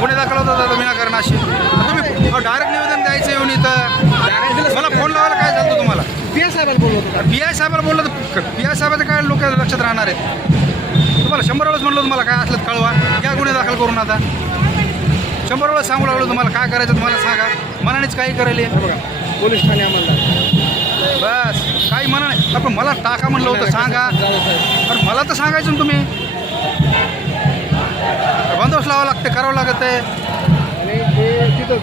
गुन्हे दाखल होतात विनाकारण असे तुम्ही डायरेक्ट निवेदन द्यायचं येऊन इथं मला फोन लावायला काय झालं तुम्हाला पी.आय. साहेबांना बोललो होतो पी आय साहेबाला बोललं तर पी आय साहेबाचं काय लोक लक्षात राहणार आहेत तुम्हाला 100 वेळेस म्हणलं तुम्हाला काय असलं कळवा या गुन्हे दाखल करून आता 100 वेळेस सांगू लागलो तुम्हाला काय करायचं तुम्हाला सांगा मनानेच काही करायला बघा पोलीस ठाणे आम्हाला बस काही म्हणा नाही आपण मला टाका म्हणलं होतं सांगा पण मला तर सांगायचं ना तुम्ही बंदोबस्त लावावं लागते करावं लागत आहे आणि ते तिथं